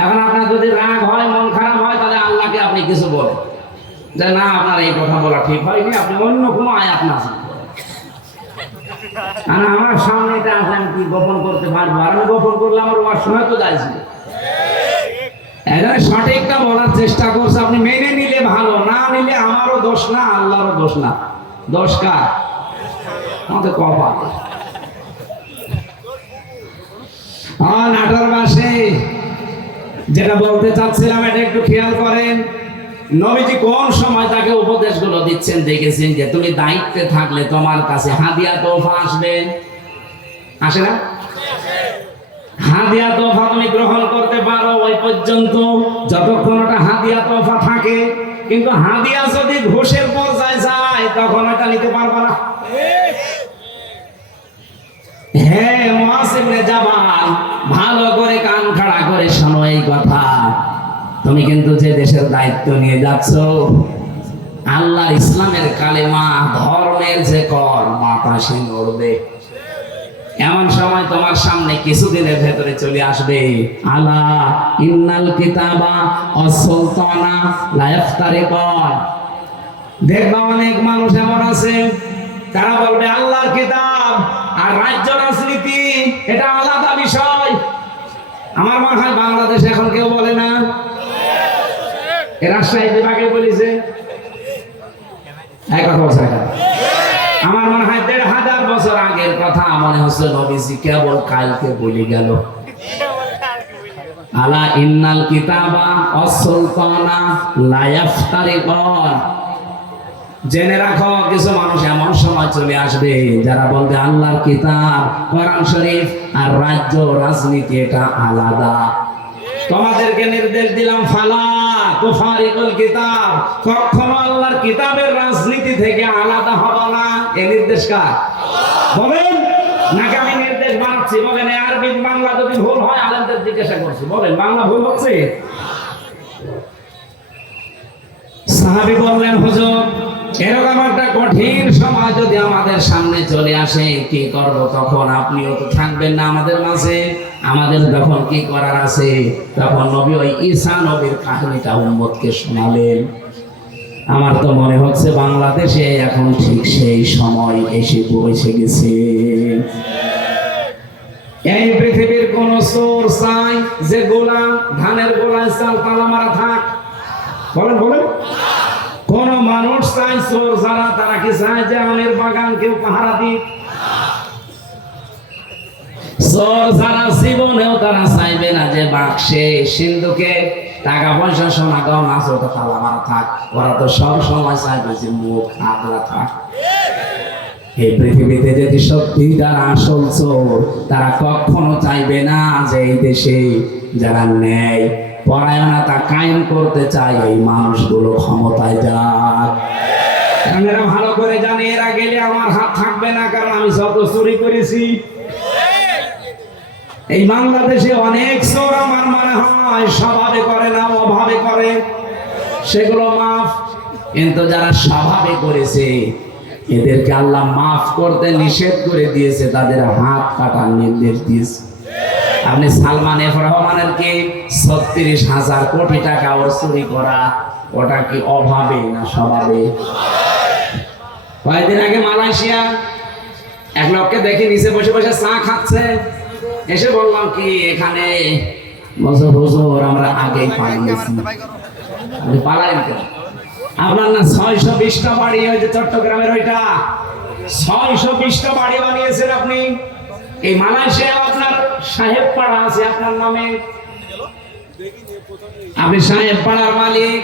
এখন আপনার যদি রাগ হয়, মন খারাপ হয়, তাহলে আল্লাহকে আপনি কিছু বলেন যে না আপনার এই কথা বলা ঠিক হয়নি, আপনি অন্য কোনো আয়াত না শুনবেন। আর আমার সামনে এটা আছে, আমি কি গোপন করতে পারবো? আর আমি গোপন করলে আমার ওয়ার সময় তো যাইছিল। এখানে সঠিকটা বলার চেষ্টা করছে, আপনি মেনে নিলে ভালো, না নিলে আমারও দোষ না, আল্লাহরও দোষ না। দোষ কার? আমাদের কপাল। নাটার বাসে যেটা বলতে চাচ্ছিলাম এটা একটু খেয়াল করেন। নবীজি কোন সময় তাকে উপদেশগুলো দিচ্ছেন দেখেছেন যে তুমি দায়িত্বে থাকলে তোমার কাছে হাদিয়া তোফা আসবে, আসে না? হাদিয়া তোফা তুমি গ্রহণ করতে পারো ওই পর্যন্ত, যতক্ষণ ওটা হাদিয়া তোফা থাকে। কিন্তু হাদিয়া যদি ঘুষের পর্যায়ে যায় তখন ওটা নিতে পারবে না। হ্যাঁ মুআয ইবনে জাবাল, ভালো করে কান খাড়া করে শোনো এই কথা। তুমি কিন্তু যে দেশের দায়িত্ব নিয়ে যাচ্ছ, আল্লাহর ইসলামের কালেমা, ধর্মের যে কর বাতাসে নড়বে। এমন সময় তোমার সামনে কিছুদিনের ভেতরে চলে আসবে, আলা ইন্নাল কিতাবা ওয়াস সুলতানা লা ইফতারিকান। দেখবা অনেক মানুষ এমন আছে, তারা বলবে আল্লাহর কিতাব আর রাজ্য রাজনীতি এটা আলাদা বিষয়। আমার মনে হয় বাংলাদেশে এখন কেউ বলে না। রাজশাহী বিভাগে বলেছে এক কথা বলছে। আমার মনে হয় ১৫০০ বছর আগের কথা মনে হচ্ছে নবীজি কেবল কালকে বলে গেল, আলা ইন্নাল কিতাবা ওয়াস সুলতানা লা ইফতারিকান। জেনে রাখো কিছু মানুষ এমন সময় চলে আসবে যারা বলবে আল্লাহর কিতাব, কোরআন শরীফ আর রাজ্য রাজনীতি এটা আলাদা। তোমাদেরকে নির্দেশ দিলাম ফালা তুফারিকুল কিতাব, কখনো আল্লাহর কিতাবের রাজনীতি থেকে আলাদা হবে না। এই নির্দেশ কার? বলেন নাকি আমি নির্দেশ বানাচ্ছি? বলেন আরবি বাংলা যদি ভুল হয় আলেমদের জিজ্ঞাসা করছি, বলেন বাংলা ভুল হচ্ছে? সাহাবী বললেন হুজুর এরকম একটা কঠিন সময় যদি আমাদের সামনে চলে আসে কি করব? তখন আপনিও তো থাকবেন না আমাদের মাঝে, আমাদের তখন কি করার আছে? তখন নবী ওই ঈসা নবীর কাহিনীটা উম্মতকে শোনালেন। আমার তো মনে হচ্ছে বাংলাদেশে এখন ঠিক সেই সময় এসে গেছে। এই পৃথিবীর কোন চোর চাই যে গোলা ধানের গোলায় চাল তালা মারা থাক? বলেন বলেন। কোন মানুষ চাই চোর যারা, তারা কি চায় যে আমের বাগান কেউ পাহারা দিক? চোর যারা জীবনেও তারা চাইবে না যে বাক্সে সিন্ধুকে টাকা পয়সা সোনা গয়না আছে ওটা তালা মারা থাক। ওরা তো সব সময় চাইবে যে মুখ আগলা থাক। এই পৃথিবীতে যদি সত্যি তারা আসল চোর, তারা কখনো চাইবে না যে এই দেশে যারা ন্যায় পরায়ণতা কায়েম করতে চায় এই মানুষগুলো ক্ষমতায় যাক। এরা ভালো করে জানে এরা গেলে আমার হাত থাকবে না, কারণ আমি যত চুরি করেছি। এই বাংলাদেশে অনেক চোর আমার মনে হয় স্বভাবে করে না, অভাবে করে, সেগুলো মাফ। কিন্তু যারা স্বভাবে করেছে এদেরকে আল্লাহ মাফ করতে নিষেধ করে দিয়েছে, তাদের হাত কাটার নির্দেশ দিয়েছে। আপনি সালমান এফ রহমানের কি ৩৬,০০০ কোটি টাকা ওর চুরি করা, ওটা কি অভাবে না স্বভাবে? কয়েকদিন আগে মালয়েশিয়া এক লোককে দেখি নিচে বসে বসে চা খাচ্ছে, এসে বললাম কি এখানে? হুজুর আমরা আগেই পালিয়েছি। আপনি পালাইন কেন? আপনার না ৬২০টা বাড়ি, ওই যে চট্টগ্রামের ওইটা ৬২০টা বাড়ি বানিয়েছেন আপনি। এই মালয়েশিয়া আপনার সাহেব পাড়া আছে আপনার নামে, আপনি সাহেব পাড়ার মালিক,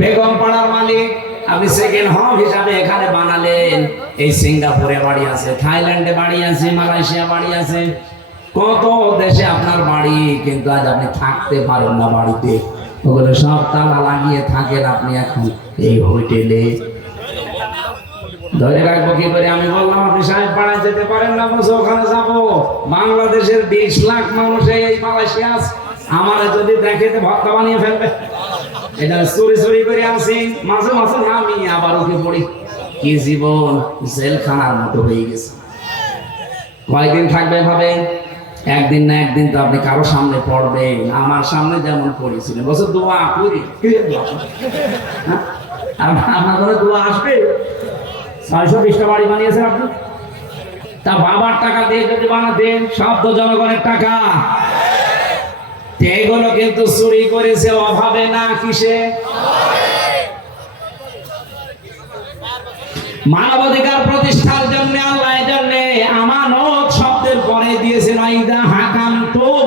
বেগম পাড়ার মালিক, আপনি সেকেন্ড হোম হিসাবে এখানে বানালেন। এই সিঙ্গাপুরে বাড়ি আছে, থাইল্যান্ডে বাড়ি আছে, মালয়েশিয়া বাড়ি আছে, কত দেশে আপনার বাড়ি, কিন্তু আজ আপনি থাকতে পারেন না বাড়িতে। ওগুলো সব তালা লাগিয়ে থাকেন আপনি এখন এই হোটেলে। ধরে রাখবো কি করে? আমি বললাম আপনি সাহেব পাড়ায় যেতে পারেন না, বলছে ওখানে যাবো। বাংলাদেশের 20 লাখ মানুষ এই মালয়েশিয়া, আমার যদি দেখে তো ভর্তা বানিয়ে ফেলবে। এটা চুরি চুরি করে আসি, মাঝে মাঝে আমি আবার উঠে পড়ি। কি জীবন জেলখানার মতো হয়ে গেছে। কয়েকদিন থাকবে ভাবে একদিন না একদিন তো আপনি কারো সামনে পড়বেন। আমার সামনে যেমন পড়েছিলেন, বছর দোয়া করি, হ্যাঁ? আপনার ঘরে দোয়া আসবে। 620টা বাড়ি বানিয়েছেন আপনি, তা বাবার টাকা দিয়ে যদি বানাতেন, সব তো জনগণের টাকা। এগুলো কিন্তু চুরি করেছে অভাবে না কিসে? মানবাধিকার প্রতিষ্ঠার জন্য আল্লাহ জন্য আমানত শব্দের পরে দিয়েছেন আইদা হাকামতুম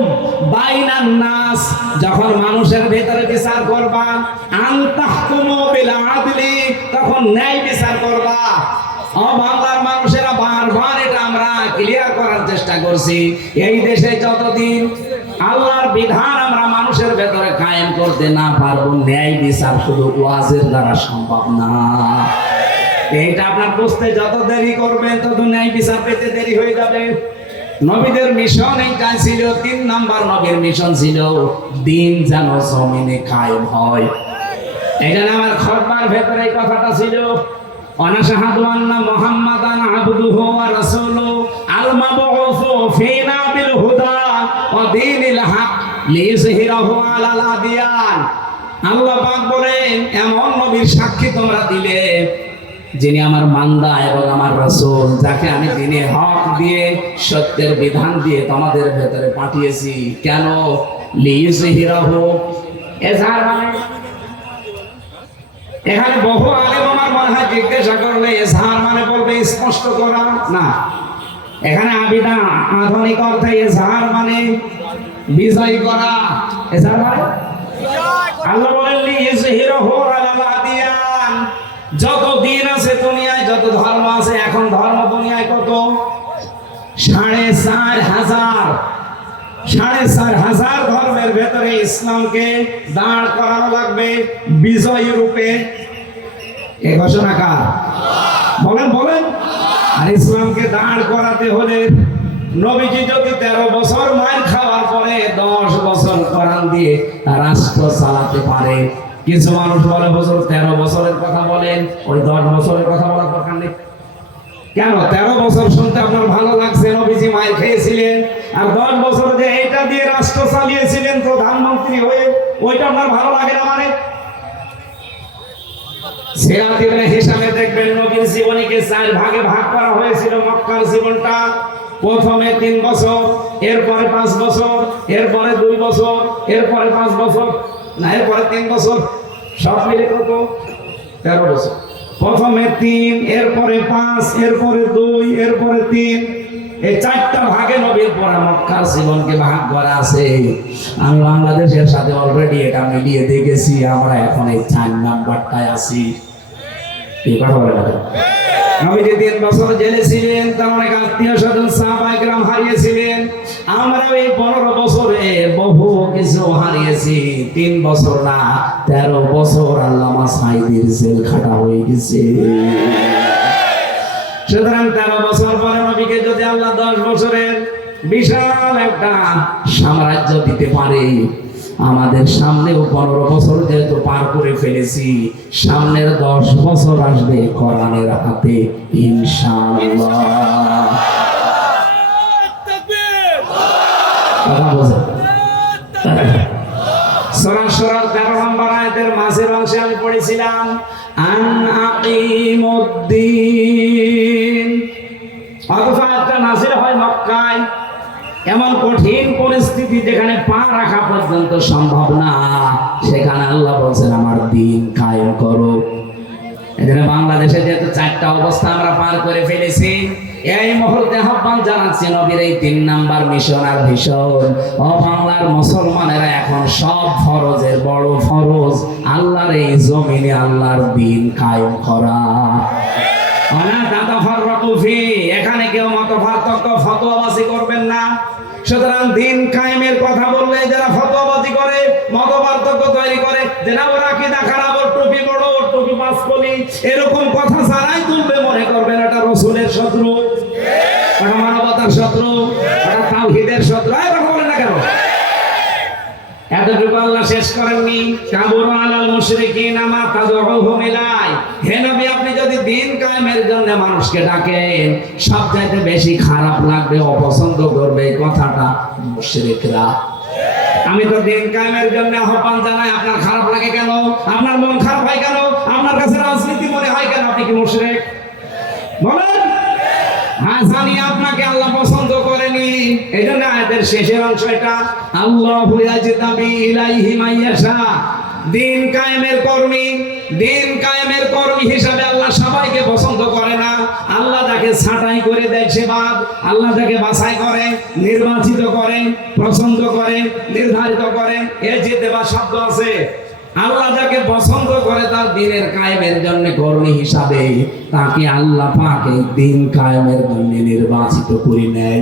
বাইনান নাস, যখন মানুষের ভেতরে বিচার করবা আনতাহকুমু বিল আদলি, তখন ন্যায় বিচার করবা। ও বাংলার মানুষেরা বারবার এটা আমরা ক্লিয়ার করার চেষ্টা করছি, এই দেশে যতদিন আল্লাহর বিধান আমরা মানুষের ভেতরে কায়েম করতে না পারবো, ন্যায় বিচার শুধু ওয়াজের দ্বারা সম্ভব না। এইটা আপনার বুঝতে যত দেরি করবেন তত ন্যায় বিচার পেতে দেরি হয়ে যাবে। নবীদের মিশন এইটাই ছিল, 3 নাম্বার নবীর মিশন ছিল দিন যেন জমিনে কায়েম হয়। এখানে আমার খুতবার ভেতরে এই কথাটা ছিল, অনাশাহাদু আন্না মুহাম্মাদান আবদুহু ওয়া রাসূলুহু আল মাবউসু ফিনা বিল হুদা ওয়া দীনিল হক লিইয়ুযহিরাহু আলাল আদিয়ান। আল্লাহ পাক বলেন, এমন নবীর সাক্ষী তোমরা দিলে যিনি আমার মান্দা এবং আমার রাসূল, যাকে আমি দ্বীনে হক দিয়ে সত্যের বিধান দিয়ে তোমাদের ভেতরে পাঠিয়েছি। কেন? লিইয়ুযহিরাহু, এজাহার মানে এখানে বহু আলেম আমার মনে হয় জিজ্ঞাসা করলে এজহার মানে বলবে স্পষ্ট করা না। এখানে আবিদা আধুনিক অর্থে এজহার মানে বিজয় করা। এজহার মানে আল্লাহ বলেন লিইয়ুযহিরাহু আলাল আদিয়ান, যত দিন আছে দুনিয়ায়, যত ধর্ম আছে, এখন ধর্ম দুনিয়ায় কত? 4,500 ধর্মের ভেতরে ইসলামকে দাঁড় করানো লাগবে বিজয়ী রূপে। এই ঘোষণা কার? বলেন বলেন। আর ইসলামকে দাঁড় করাতে হলে নবীজি যদি 13 বছর মার খাওয়ার পরে 10 বছর কোরআন দিয়ে রাষ্ট্র চালাতে পারে। কিছু মানুষ বলে হুজুর 13 বছরের কথা বলেন, ওই 10 বছরের কথা বলার দরকার নেই। কেন? 13 বছর শুনতে আপনার ভালো লাগছে, নবীজি মায়ের খেয়েছিলেন, আর 10 বছর যে এইটা দিয়ে রাষ্ট্র চালিয়েছিলেন প্রধানমন্ত্রী হয়ে, ওইটা আপনার ভালো লাগে না মানে? সিরাত ইবনে হিশামে দেখবেন নবীর জীবনীকে 4 ভাগে ভাগ করা হয়েছিল। মক্কার জীবনটা প্রথমে 3 বছর, এরপরে 5 বছর, এরপরে 2 বছর, এরপরে 5 বছর, না এরপরে 3 বছর, সব মিলে কত? 13 বছর। প্রথমে 3, এরপরে 5, এরপরে 2, এরপরে 3, এই 4টা ভাগে নবীর পরে মক্কার জীবনকে ভাগ করা আছে। আমি বাংলাদেশের সাথে অলরেডি এটা মিলিয়ে দেখেছি, আমরা এখন এই 4 নাম্বারটায় আছি। এই কথা বলে না? নবীজি 3 বছর জেলে ছিলেন, তার অনেক আত্মীয় স্বজন সাহাবায়ে কেরাম হারিয়েছিলেন। আমরা এই 15 বছরে বহু কিছু হারিয়েছি। 3 বছর না 13 বছর আল্লামা সাঈদীর জেল খাটা হয়ে গেছে। সুতরাং 13 বছর পরে নবীকে যদি আল্লাহ 10 বছরের বিশাল একটা সাম্রাজ্য দিতে পারে, আমাদের সামনেও 15 বছর যেহেতু পার করে ফেলেছি, সামনের 10 বছর আসবে কোরআনের হাতে ইনশাআল্লাহ। কথা বোঝেন? সূরা শুরার 13 নম্বর আয়াতের মাঝের অংশে আমি পড়েছিলাম আন আকিমুদ্দিন। অথচ আয়াতটা নাযিল হয় মক্কায়, এমন কঠিন পরিস্থিতি যেখানে পা রাখা পর্যন্ত সম্ভব না, সেখানে আল্লাহ বলছেন আমার দিন কায়েম করো। এখানে বাংলাদেশে যেহেতু 4টা অবস্থা আমরা পার করে ফেলেছি, এই মুহূর্তে আহ্বান জানাচ্ছি নবীর এই 3 নাম্বার মিশন আর ভীষণ। ও বাংলার মুসলমানেরা, এখন সব ফরজের বড় ফরজ আল্লাহর এই জমিনে আল্লাহর দিন কায়েম করা। এখানে কেউ মত পার্থক্য ফতোয়াবাজি করবেন না। সুতরাং দিন কায়েমের কথা বললে যারা ফতোয়াবাজি করে, মত পার্থক্য তৈরি করে, যে না ওরা আকীদা খারাপ, ওর টুপি বড়, ওর টুপি পাঁচকলি, এরকম কথা যারাই তুলবে মনে করবেন এটা রাসূলের শত্রু, এটা মানবতার শত্রু, এটা তাওহীদের শত্রু। এই কথা বলেন না কেন? এতটুকু আল্লাহ শেষ করেননি, কাবুর আলাল মুশরিকিনা মা তাদউহুম ইলাই। হে নবী, আপনি যদি দিন কায়েমের জন্য মানুষকে ডাকেন, সবচাইতে বেশি খারাপ লাগবে, অপছন্দ করবে এই কথাটা মুশরিকরা। আমি তো দিন কায়েমের জন্য আহ্বান জানাই, আপনার খারাপ লাগে কেন? আপনার মন খারাপ হয় কেন? আপনার কাছে রাজনীতি মনে হয় কেন? আপনি কি মুশরিক? বলেন। হ্যাঁ, জানি আপনাকে আল্লাহ পছন্দ করেনি। এই জন্য আয়াতের শেষের অংশ এটা, আল্লাহু ইয়াজতাবি ইলাইহি মাইয়াশা। দিন কায়েমের কর্মী হিসাবে আল্লাহ সবাইকে পছন্দ করে না। আল্লাহ যাকে ছাঁটাই করে দেয় সে বাদ, আল্লাহ যাকে বাছাই করে, নির্বাচিত করে, পছন্দ করে, নির্ধারিত করে, এর যে দেবা শব্দ আছে। আল্লাহ যাকে পছন্দ করে তার দিনের কায়েমের জন্য কর্মী হিসাবে তাকে আল্লাহ পাক এই দিন কায়েমের জন্য নির্বাচিত করে নেয়।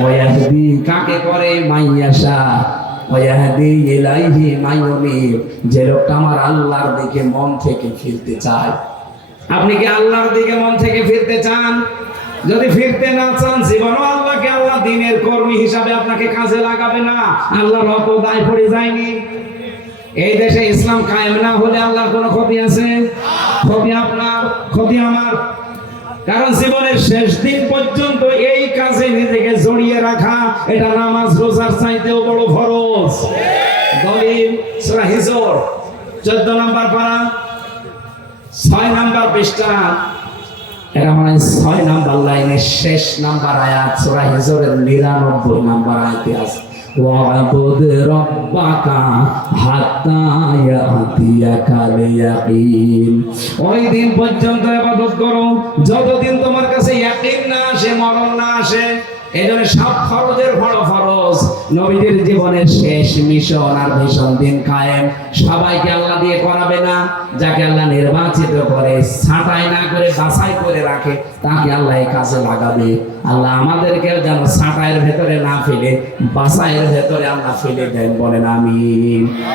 ওয়াহদি কাকে করে? মাইয়াশা। ওয়াহদি ইলাইহি মাইয়ুনিব, যে লোকটা আমার আল্লাহর দিকে মন থেকে ফিরতে চায়। আপনি কি আল্লাহর দিকে মন থেকে ফিরতে চান? যদি ফিরতে না চান, জীবনও আল্লাহকে আল্লাহ দিনের কর্মী হিসাবে আপনাকে কাজে লাগাবে না। আল্লাহর অত দায় পড়ে যায়নি। এই দেশে ইসলাম কায়েম না হলে আল্লাহর কোনো ক্ষতি আছে? ক্ষতি আপনার, ক্ষতি আমার। কারণ জীবনের শেষ দিন পর্যন্ত এই কাজে নিজেকে জড়িয়ে রাখা, এটা নামাজ রোজার চাইতেও বড় ফরজ। দলিল সূরা হিজর 14 নম্বর পারা 6 নম্বর পৃষ্ঠা, এটা মানে 6 নম্বর লাইনের শেষ নাম্বার আয়াত, সূরা হিজরের 99 নম্বর আয়াতে আছে, ওয়াবুদ রাব্বাকা হাত্তা ইয়াতিয়াকাল ইয়াকিন। ওই দিন পর্যন্ত ইবাদত করো যতদিন তোমার কাছে ইয়াকিন না আসে, মরণ না আসে। এজন্য সব ফরজের বড় ফরজ। নবীদের জীবনের শেষ মিশন আর মিশন দিন কায়েম। সবাইকে আল্লাহ দিয়ে করাবে না। যাকে আল্লাহ নির্বাচিত করে, ছাঁটাই না করে, বাছাই করে রাখে, তাকে আল্লাহ এই কাজে লাগাবে। আল্লাহ আমাদেরকেও যেন ছাঁটাইয়ের ভেতরে না ফেলে, বাছাইয়ের ভেতরে আল্লাহ ফেলে দেন। বলেন আমিন।